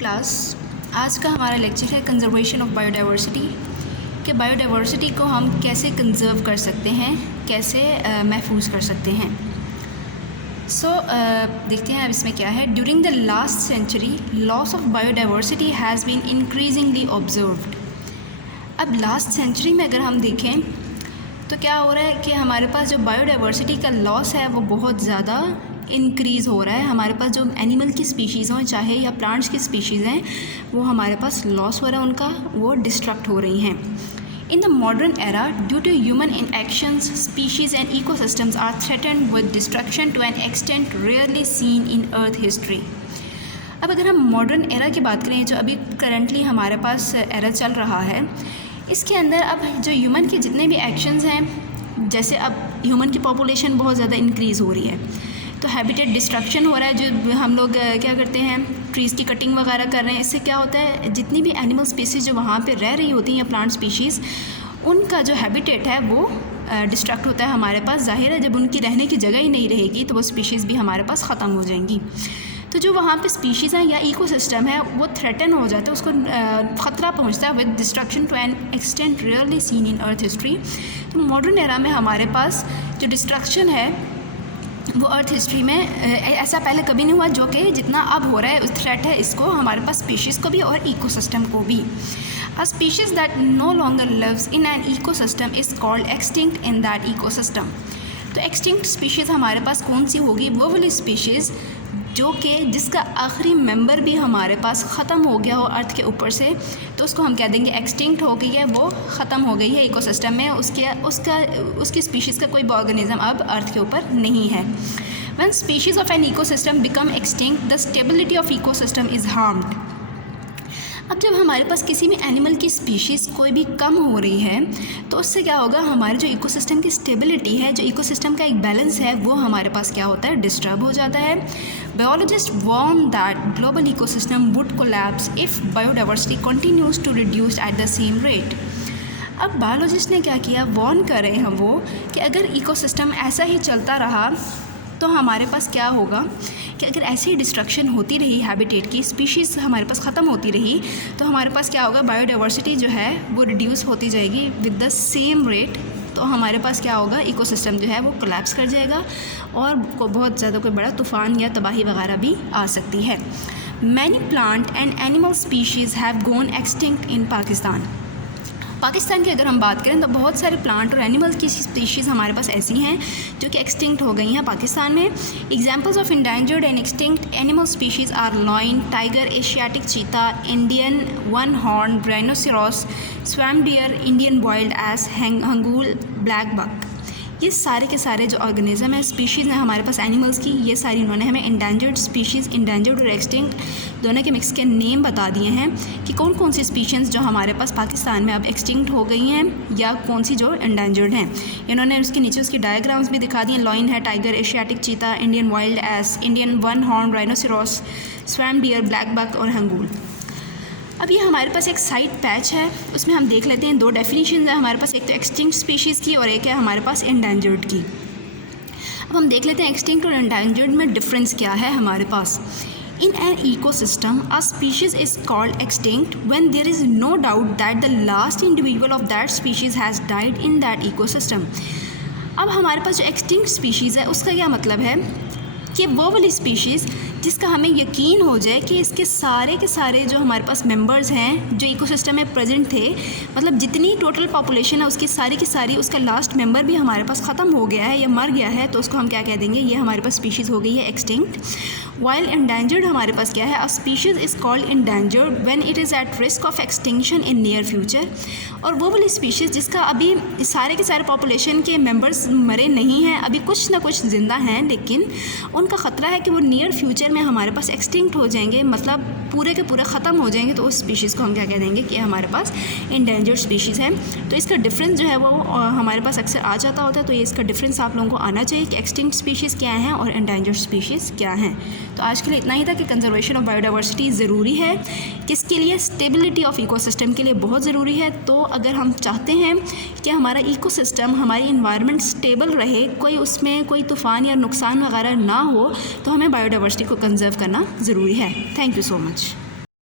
Class. आज का हमारा लेक्चर है कंजर्वेशन ऑफ बायोडाइवर्सिटी कि बायोडाइवर्सिटी को हम कैसे कंजर्व कर सकते हैं, कैसे महफूज कर सकते हैं। देखते हैं अब इसमें क्या है। During the last century loss of biodiversity has been increasingly observed. अब लास्ट सेंचुरी में अगर हम देखें तो क्या हो रहा है कि हमारे पास जो बायोडाइवर्सिटी का लॉस है वो बहुत ज़्यादा इंक्रीज़ हो रहा है। हमारे पास जो एनिमल की स्पीशीज़ हों चाहे या प्लांट्स की स्पीशीज़ हैं वो हमारे पास लॉस हो रहा है, उनका वो डिस्ट्रक्ट हो रही हैं। In the modern era due to human inactions species and ecosystems are threatened with destruction to an extent rarely seen in earth history. अब अगर हम मॉडर्न एरा की बात करें जो अभी करंटली हमारे पास एरा चल रहा है, इसके अंदर अब जो ह्यूमन के जितने भी एक्शंस हैं, जैसे अब ह्यूमन की पॉपुलेशन बहुत ज़्यादा इंक्रीज़ हो रही है तो हैबिटेट डिस्ट्रक्शन हो रहा है। जो हम लोग क्या करते हैं, ट्रीज़ की कटिंग वगैरह कर रहे हैं। इससे क्या होता है, जितनी भी एनिमल स्पीशीज़ जो वहाँ पे रह रही होती हैं या प्लांट स्पीशीज़, उनका जो हैबिटेट है वो डिस्ट्रक्ट होता है हमारे पास। जाहिर है जब उनकी रहने की जगह ही नहीं रहेगी तो वो स्पीशीज़ भी हमारे पास ख़त्म हो जाएंगी। तो जो वहाँ पे स्पीशीज़ हैं या इकोसिस्टम है वो थ्रेटन हो जाता है, उसको ख़तरा पहुँचता है with destruction to an extent rarely seen in earth history. तो मॉडर्न एरा में हमारे पास जो डिस्ट्रक्शन है वो अर्थ हिस्ट्री में ऐसा पहले कभी नहीं हुआ, जो कि जितना अब हो रहा है उस थ्रेट है इसको हमारे पास स्पीशीज़ को भी और इकोसिस्टम को भी। A species that no longer lives in an ecosystem is called extinct in that ecosystem. तो एक्सटिंक्ट स्पीशीज़ हमारे पास कौन सी होगी, वो वाली स्पीशीज़ जो कि जिसका आखिरी मेंबर भी हमारे पास ख़त्म हो गया हो अर्थ के ऊपर से, तो उसको हम कह देंगे एक्सटिंक्ट हो गई है, वो ख़त्म हो गई है इकोसिस्टम में। उसकी स्पीशीज़ का कोई भी ऑर्गेनिज्म अब अर्थ के ऊपर नहीं है। When species of an ecosystem become extinct the stability of ecosystem is harmed. अब जब हमारे पास किसी भी एनिमल की स्पीशीज़ कोई भी कम हो रही है तो उससे क्या होगा, हमारे जो इकोसिस्टम की स्टेबिलिटी है, जो इकोसिस्टम का एक बैलेंस है, वो हमारे पास क्या होता है, डिस्टर्ब हो जाता है। Biologist warn that global ecosystem would collapse if biodiversity continues to reduce at the same rate. अब बायोलॉजिस्ट ने क्या किया, वार्न कर रहे हैं वो कि अगर इकोसिस्टम ऐसा ही चलता रहा तो हमारे पास क्या होगा कि अगर ऐसी डिस्ट्रक्शन होती रही, हैबिटेट की स्पीशीज़ हमारे पास ख़त्म होती रही, तो हमारे पास क्या होगा, बायोडाइवर्सिटी जो है वो रिड्यूस होती जाएगी विद द सेम रेट। तो हमारे पास क्या होगा, इकोसिस्टम जो है वो कोलैप्स कर जाएगा और बहुत ज़्यादा कोई बड़ा तूफ़ान या तबाही वगैरह भी आ सकती है। Many plant and animal species have gone extinct इन पाकिस्तान की अगर हम बात करें तो बहुत सारे प्लांट और एनिमल की स्पीशीज़ हमारे पास ऐसी हैं जो कि एक्सटिंक्ट हो गई हैं पाकिस्तान में। Examples of endangered and extinct animal species are lion tiger, Asiatic cheetah, Indian one horn rhinoceros, swamp deer, Indian wild ass, hangul, black buck. ये सारे के सारे जो ऑर्गेनिज्म है, स्पीशीज़ हैं हमारे पास एनिमल्स की, ये सारी इन्होंने हमें इंडेंजर्ड स्पीशीज़, इंडेंजर्ड और एक्सटिंक्ट दोनों के मिक्स के नेम बता दिए हैं कि कौन कौन सी स्पीशीज़ जो हमारे पास पाकिस्तान में अब एक्सटिंक्ट हो गई हैं या कौन सी जो इंडेंजर्ड हैं। इन्होंने उसके नीचे उसकी डायग्राम्स भी दिखा दिए। लॉयन है tiger, Asiatic cheetah, Indian wild ass, Indian one horn rhinoceros, swamp deer, black buck और हंगूल। अब ये हमारे पास एक साइड पैच है, उसमें हम देख लेते हैं दो डेफिनेशन है हमारे पास, एक तो एक्सटिंक्ट स्पीशीज़ की और एक है हमारे पास इंडेंजर्ड की। अब हम देख लेते हैं एक्सटिंक्ट और इंडेंजर्ड में डिफरेंस क्या है हमारे पास। In an ecosystem a species is called extinct when there is no doubt that the last individual of that species has died in that ecosystem. अब हमारे पास जो एक्सटिंक्ट स्पीशीज़ है उसका क्या मतलब है कि वो वाली स्पीशीज़ जिसका हमें यकीन हो जाए कि इसके सारे के सारे जो हमारे पास मेंबर्स हैं जो इकोसिस्टम में प्रेजेंट थे, मतलब जितनी टोटल पॉपुलेशन है उसकी सारी की सारी, उसका लास्ट मेंबर भी हमारे पास ख़त्म हो गया है या मर गया है, तो उसको हम क्या कह देंगे, ये हमारे पास स्पीशीज़ हो गई है एक्सटिंक्ट। वाइल इंडेंजर्ड हमारे पास क्या है, a species is called endangered when it is at risk of extinction in near future. और वो वाली स्पीशीज़ जिसका अभी सारे के सारे पॉपुलेशन के मेंबर्स मरे नहीं हैं, अभी कुछ ना कुछ ज़िंदा हैं, लेकिन उनका ख़तरा है कि वो नियर फ्यूचर में हमारे पास एक्सटिंक्ट हो जाएंगे, मतलब पूरे के पूरे ख़त्म हो जाएंगे, तो उस स्पीशीज़ को हम क्या कह देंगे कि हमारे पास इंडेंजर्ड स्पीशीज़ है। तो इसका डिफरेंस जो है वो हमारे पास अक्सर आ जाता होता है, तो ये इसका डिफरेंस आप लोगों को आना चाहिए कि एक्सटिंक्ट स्पीशीज़ क्या हैं और इंडेंजर्ड स्पीशीज़ क्या हैं। तो आज के लिए इतना ही था कि कंजर्वेशन ऑफ बायोडाइवर्सिटी ज़रूरी है, किसके लिए, स्टेबिलिटी ऑफ इकोसिस्टम के लिए बहुत ज़रूरी है। तो अगर हम चाहते हैं कि हमारा इकोसिस्टम, हमारी इन्वायरमेंट स्टेबल रहे, कोई उसमें कोई तूफ़ान या नुकसान वगैरह ना हो, तो हमें बायोडाइवर्सिटी को कंजर्व करना ज़रूरी है। Thank you so much.